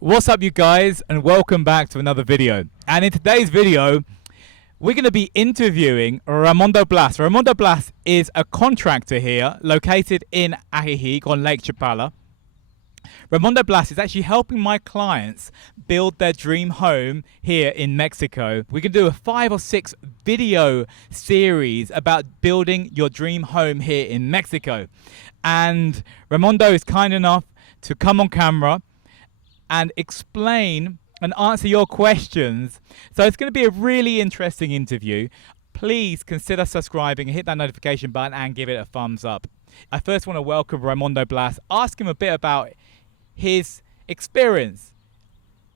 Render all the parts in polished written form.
What's up, you guys, and welcome back to another video. And in today's video, we're going to be interviewing Raymundo. Raymundo Blas is a contractor here located in Ajijic on Lake Chapala. Raymundo Blas is actually helping my clients build their dream home here in Mexico. We can do a 5 or 6 video series about building your dream home here in Mexico. And Raymundo is kind enough to come on camera and explain and answer your questions. So it's going to be a really interesting interview. Please consider subscribing, hit that notification button and give it a thumbs up. I first want to welcome Raymundo Blas, ask him a bit about his experience,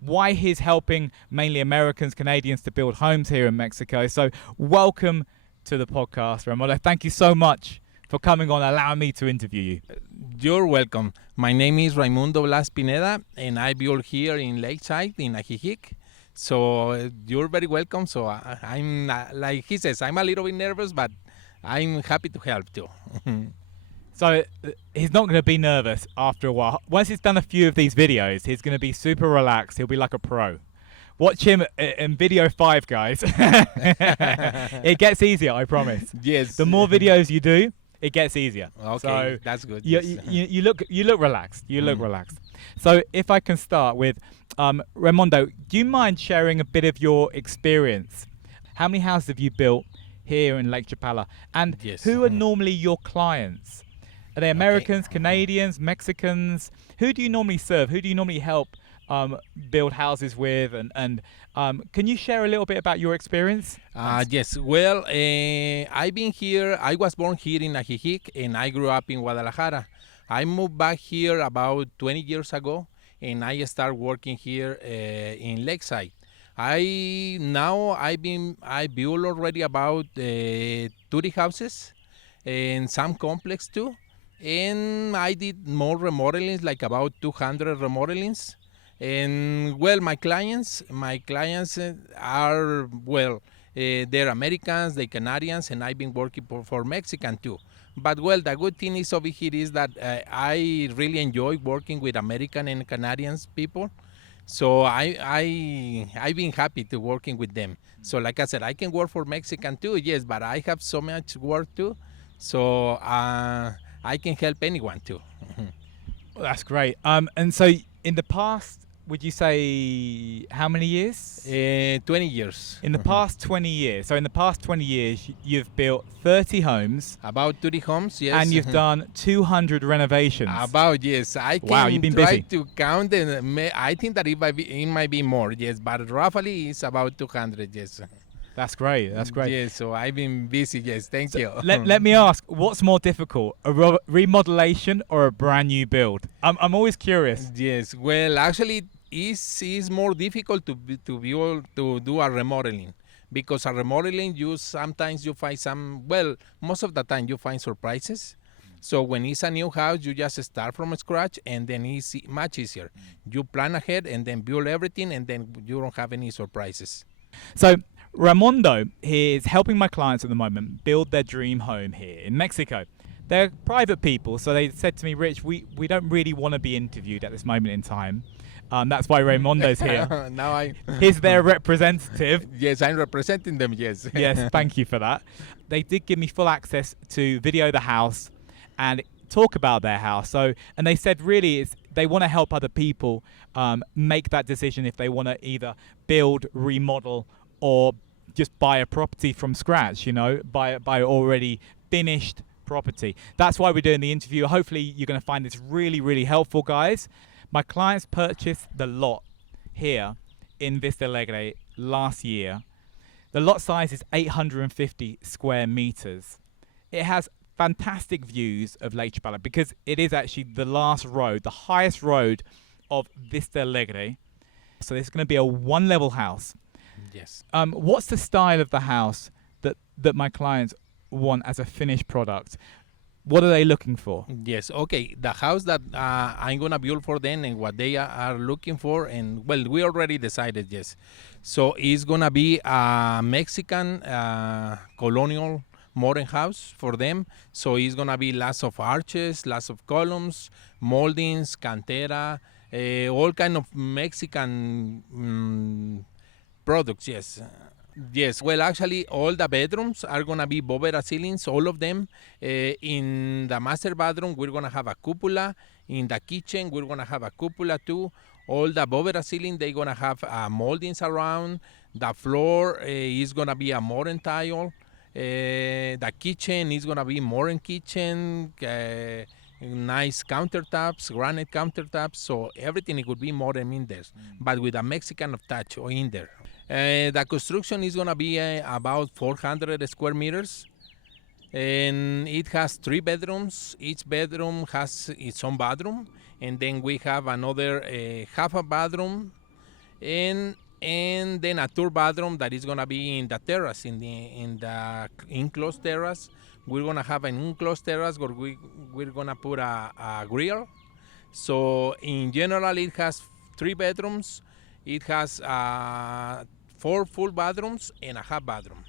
why he's helping mainly Americans, Canadians to build homes here in Mexico. So welcome to the podcast, Raymundo. Thank you so much for coming on, allowing me to interview you. You're welcome. My name is Raymundo Blas Pineda, and I build here in Lakeside in Ajijic. So you're very welcome. So I'm like he says, I'm a little bit nervous, but I'm happy to help too. So he's not going to be nervous after a while. Once he's done a few of these videos, he's going to be super relaxed. He'll be like a pro. Watch him in video 5, guys. It gets easier, I promise. Yes. The more videos you do, it gets easier. Okay, so that's good. You look relaxed. You look relaxed. So if I can start with Raymundo, do you mind sharing a bit of your experience? How many houses have you built here in Lake Chapala? And who are normally your clients? Are they Americans, Canadians, Mexicans? Who do you normally serve? Who do you normally help build houses with? And can you share a little bit about your experience? Yes. Well, I've been here. I was born here in Ajijic, and I grew up in Guadalajara. I moved back here about 20 years ago, and I started working here in Lakeside. I built already about 30 houses and some complex too. And I did more remodelings, like about 200 remodelings. And well, my clients are, they're Americans, they're Canadians, and I've been working for Mexican too. But well, the good thing is over here is that I really enjoy working with American and Canadians people. So I've been happy to working with them. So like I said, I can work for Mexican too, yes, but I have so much work too. So I can help anyone too. Well, that's great. And so in the past, would you say how many years? 20 years. In the past 20 years. So in the past 20 years, you've built 30 homes. About 30 homes, yes. And you've done 200 renovations. About, yes. I wow, can you've been try busy. to count, and I think that it might be more, yes. But roughly, it's about 200, yes. That's great. That's great. Yes, so I've been busy, yes. Thank you. Let me ask, what's more difficult, a remodelation or a brand new build? I'm always curious. Yes, well, actually, it's more difficult to do a remodeling, because a remodeling sometimes you find most of the time you find surprises. So when it's a new house, you just start from scratch, and then it's much easier. You plan ahead and then build everything, and then you don't have any surprises. So Raymundo is helping my clients at the moment build their dream home here in Mexico. They're private people, so they said to me, Rich, we don't really want to be interviewed at this moment in time. That's why Raymundo's here. He's their representative. Yes, I'm representing them, yes. Yes, thank you for that. They did give me full access to video the house and talk about their house. And they said really they want to help other people make that decision if they want to either build, remodel, or just buy a property from scratch, buy already finished property. That's why we're doing the interview. Hopefully you're going to find this really, really helpful, guys. My clients purchased the lot here in Vista Alegre last year. The lot size is 850 square meters. It has fantastic views of Lake Chapala because it is actually the last road, the highest road of Vista Alegre. So this is going to be a one-level house. Yes. What's the style of the house that my clients want as a finished product? What are they looking for? Yes, okay. The house that I'm going to build for them and what they are looking for, and well, we already decided, yes. So it's going to be a Mexican colonial modern house for them. So it's going to be lots of arches, lots of columns, moldings, cantera, all kind of Mexican products. Yes. Yes, well, actually, all the bedrooms are gonna be bóveda ceilings, all of them. In the master bathroom, we're gonna have a cupola. In the kitchen, we're gonna have a cupola too. All the bóveda ceiling, they're gonna have moldings around. The floor is gonna be a modern tile. The kitchen is gonna be modern kitchen. Nice countertops, granite countertops, so everything it could be modern in there, but with a Mexican touch or in there. The construction is gonna be about 400 square meters, and it has 3 bedrooms. Each bedroom has its own bathroom, and then we have another half a bathroom, and then a third bathroom that is gonna be in the terrace, in the enclosed terrace. We're gonna have an enclosed terrace where we're gonna put a grill. So in general, it has 3 bedrooms. It has 4 full bathrooms and a half bathroom.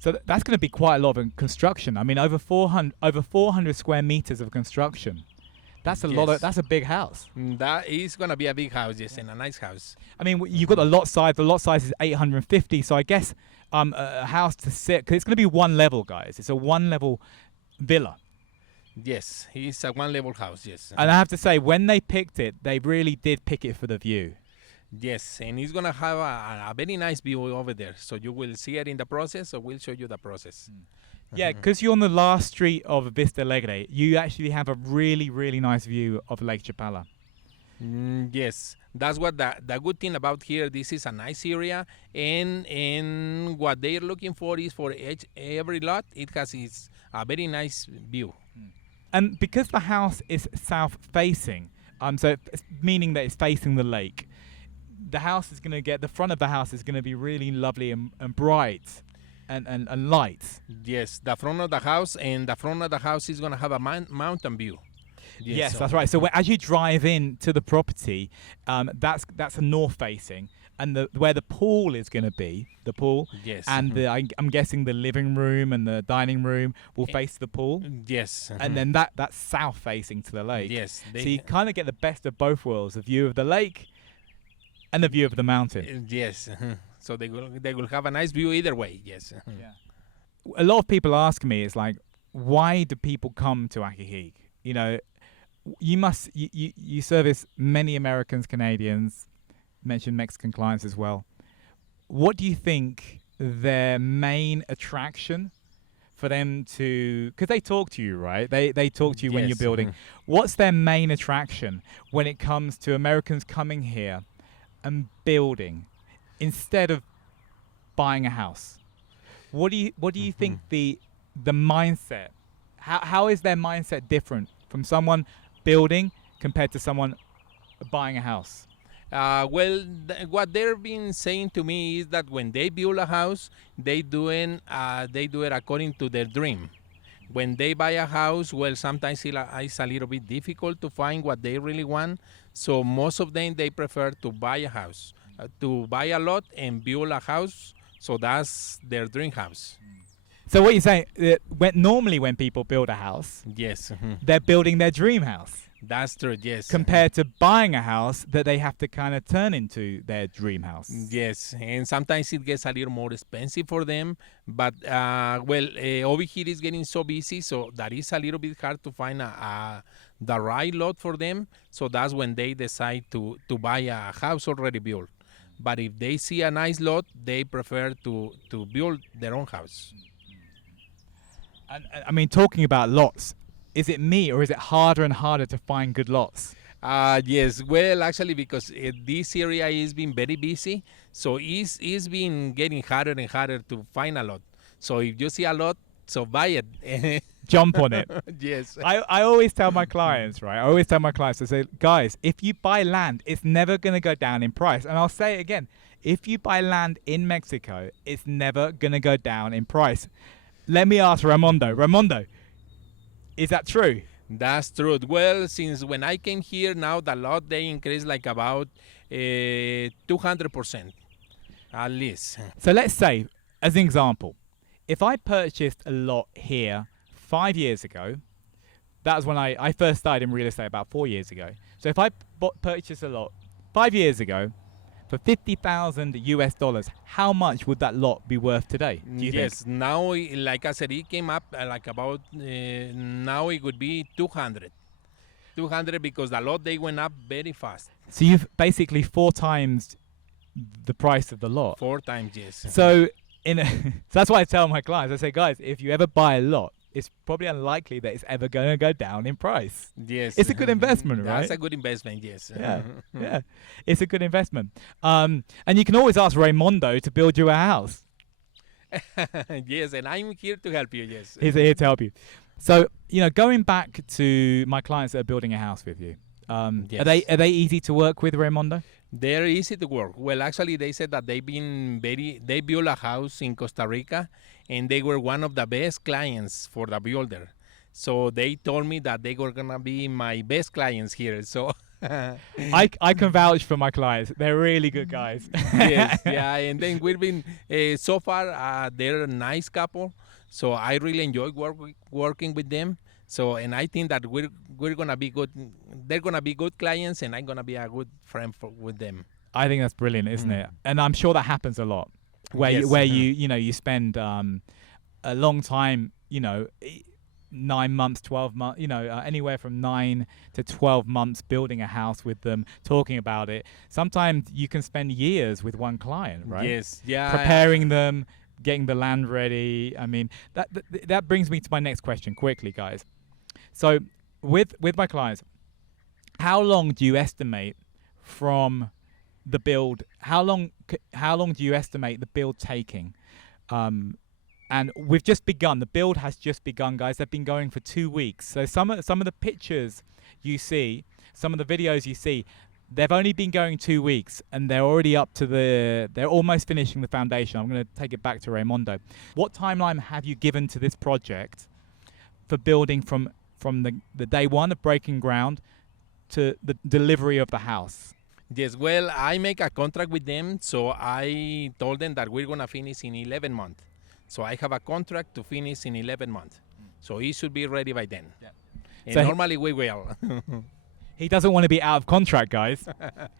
So that's going to be quite a lot of construction. I mean, over 400 square meters of construction. That's a lot. That's a big house. That is going to be a big house, yes, and a nice house. I mean, you've got the lot size. The lot size is 850. So I guess a house to sit, because it's going to be one level, guys. It's a one level villa. Yes, it's a one level house, yes. And I have to say, when they picked it, they really did pick it for the view. Yes, and it's going to have a very nice view over there. So you will see it in the process, so we'll show you the process. Yeah, because you're on the last street of Vista Alegre, you actually have a really, really nice view of Lake Chapala. Yes, that's what the good thing about here. This is a nice area, and what they're looking for is for every lot, it has a very nice view. And because the house is south-facing, so meaning that it's facing the lake, the house is going to get, the front of the house is going to be really lovely and bright and light. Yes, the front of the house, and the front of the house is going to have a mountain view. Yes, that's right. So as you drive in to the property, that's a north facing, and where the pool is going to be, the pool, yes, and I'm guessing the living room and the dining room will face the pool. Yes, and then that's south facing to the lake. Yes, so you kind of get the best of both worlds: the view of the lake and the view of the mountain. Yes, so they will have a nice view either way. Yes. Yeah. A lot of people ask me, it's like, why do people come to Ajijic? You know, you service many Americans, Canadians, mentioned Mexican clients as well. What do you think their main attraction for them to, because they talk to you, right? They talk to you when you're building. What's their main attraction when it comes to Americans coming here and building instead of buying a house? What do you think the mindset, how is their mindset different from someone building compared to someone buying a house? Well, what they've been saying to me is that when they build a house, they do it according to their dream. When they buy a house, well, sometimes it's a little bit difficult to find what they really want. So most of them, they prefer to buy a house, to buy a lot and build a house. So that's their dream house. So what you're saying, normally when people build a house, yes, they're building their dream house. That's true, yes. Compared to buying a house that they have to kind of turn into their dream house. Yes, and sometimes it gets a little more expensive for them. But, over here is getting so busy, so that is a little bit hard to find the right lot for them. So that's when they decide to buy a house already built. But if they see a nice lot, they prefer to build their own house. And I mean, talking about lots, is it me or is it harder and harder to find good lots? Yes, well, actually, because this area is being very busy, so it's been getting harder and harder to find a lot. So if you see a lot, so buy it. Jump on it. Yes. I always tell my clients, right? I say, guys, if you buy land, it's never going to go down in price. And I'll say it again. If you buy land in Mexico, it's never going to go down in price. Let me ask Raymundo. Raymundo, is that true? That's true. Well, since when I came here, now the lot, they increased like about 200%, at least. So let's say, as an example, if I purchased a lot here 5 years ago, that was when I first started in real estate about 4 years ago. So if I purchase a lot 5 years ago for $50,000 US, how much would that lot be worth today? Do you Yes, now, like I said, it came up like about, now it would be 200. 200 because the lot, they went up very fast. think? So you've basically 4 times the price of the lot. 4 times, yes. So so that's why I tell my clients, I say, guys, if you ever buy a lot, it's probably unlikely that it's ever going to go down in price. Yes. It's a good investment, right? That's a good investment, yes. Yeah, yeah, it's a good investment. And you can always ask Raymundo to build you a house. Yes, and I'm here to help you, yes. He's here to help you. So, going back to my clients that are building a house with you, Yes. are they easy to work with, Raymundo? They're easy to work. Well, actually, they said that they built a house in Costa Rica, and they were one of the best clients for the builder. So they told me that they were gonna be my best clients here. So I can vouch for my clients. They're really good guys. yes, yeah, and then we've been so far. They're a nice couple, so I really enjoy working with them. So, and I think that we're gonna be good. They're gonna be good clients, and I'm gonna be a good friend with them. I think that's brilliant, isn't it? And I'm sure that happens a lot, where Yes. you spend a long time, 9 months, 12 months, anywhere from 9 to 12 months building a house with them, talking about it. Sometimes you can spend years with one client, right? Yes, yeah. Preparing them, getting the land ready. I mean, that brings me to my next question quickly, guys. So with my clients, how long do you estimate from the build? How long do you estimate the build taking? And we've just begun. The build has just begun, guys. They've been going for 2 weeks. So some of the pictures you see, some of the videos you see, they've only been going 2 weeks, and they're already up to they're almost finishing the foundation. I'm going to take it back to Raimondo. What timeline have you given to this project for building from the day one of breaking ground to the delivery of the house? Yes, well, I make a contract with them, so I told them that we're gonna finish in 11 months. So I have a contract to finish in 11 months. So it should be ready by then. Yeah. And So normally we will. He doesn't want to be out of contract, guys.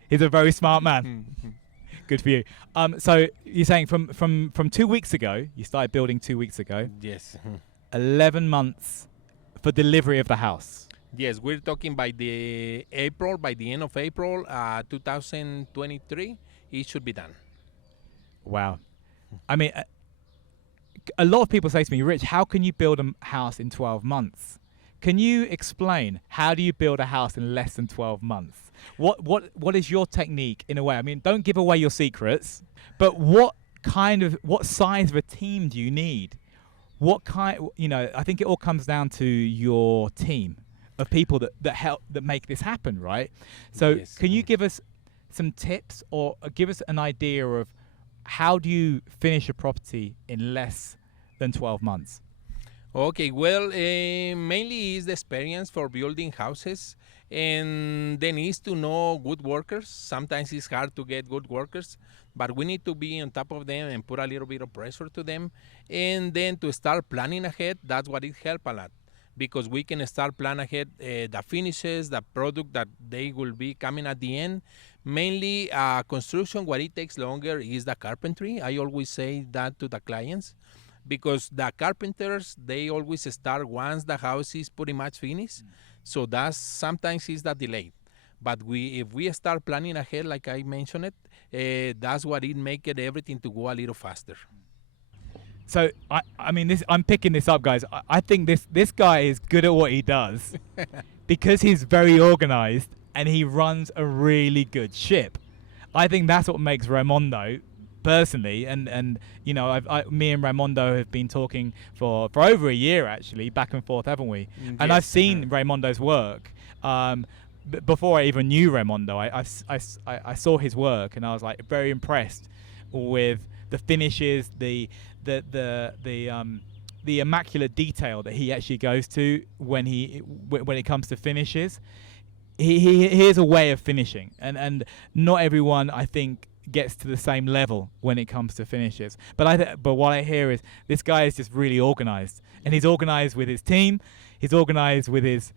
He's a very smart man. Good for you. So you're saying from 2 weeks ago, you started building 2 weeks ago, Yes. 11 months for delivery of the house. Yes, we're talking by the end of April 2023, it should be done. Wow. I mean, a lot of people say to me, Rich, how can you build a house in 12 months? Can you explain how do you build a house in less than 12 months? What is your technique in a way? I mean, don't give away your secrets, but what size of a team do you need? I think it all comes down to your team of people that help, that make this happen, right? So Yes. can you give us some tips or give us an idea of how do you finish a property in less than 12 months? Okay, well, mainly is the experience for building houses, and then is to know good workers. Sometimes it's hard to get good workers, but we need to be on top of them and put a little bit of pressure to them, and then to start planning ahead. That's what it helps a lot, because we can start plan ahead the finishes, the product that they will be coming at the end. Mainly construction, what it takes longer is the carpentry. I always say that to the clients, because the carpenters, they always start once the house is pretty much finished. So that's sometimes is the delay. But if we start planning ahead, like I mentioned it, that's what it make it everything to go a little faster. So I'm picking this up, guys. I think this guy is good at what he does because he's very organized and he runs a really good ship. I think that's what makes Raimondo, personally, and me and Raimondo have been talking for over a year, actually, back and forth, haven't we? And Yes. I've seen Raimondo's work. Before I even knew Raimondo, I saw his work and I was like very impressed with the finishes, the immaculate detail that he actually goes to when it comes to finishes. He has a way of finishing, and not everyone, I think, gets to the same level when it comes to finishes. But what I hear is this guy is just really organized, and he's organized with his team. He's organized with his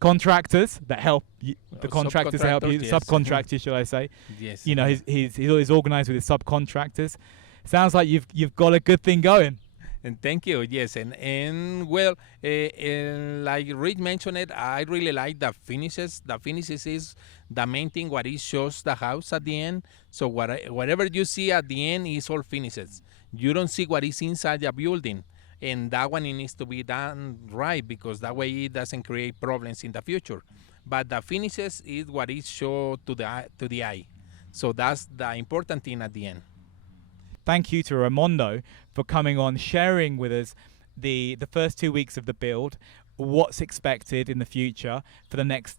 contractors that help you, the contractors that help you, subcontractors, yes. subcontractors, should I say? Yes. You know, he's organised with his subcontractors. Sounds like you've got a good thing going. And thank you. Yes, and well, like Rick mentioned it, I really like the finishes. The finishes is the main thing. What it shows the house at the end. So whatever you see at the end is all finishes. You don't see what is inside the building, and that one it needs to be done right because that way it doesn't create problems in the future. But the finishes is what is shown to the eye. So that's the important thing at the end. Thank you to Raimondo for coming on, sharing with us the first 2 weeks of the build, what's expected in the future for the next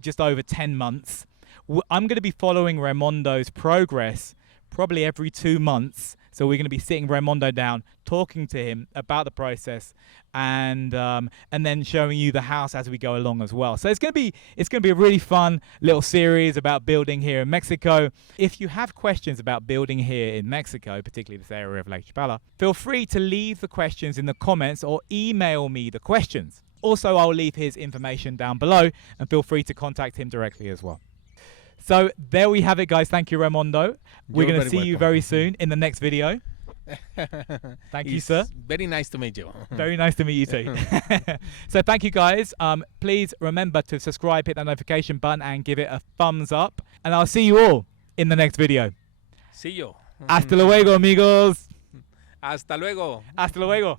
just over 10 months. I'm going to be following Raimondo's progress probably every 2 months. So we're going to be sitting Raimondo down, talking to him about the process, and then showing you the house as we go along as well. So it's going to be a really fun little series about building here in Mexico. If you have questions about building here in Mexico, particularly this area of Lake Chapala, feel free to leave the questions in the comments or email me the questions. Also, I'll leave his information down below, and feel free to contact him directly as well. So there we have it, guys. Thank you, Raimondo. We're going to see you very soon in the next video. Thank you, sir. Very nice to meet you. Very nice to meet you too. So thank you, guys. Please remember to subscribe, hit that notification button, and give it a thumbs up. And I'll see you all in the next video. See you. Hasta luego, amigos. Hasta luego. Hasta luego.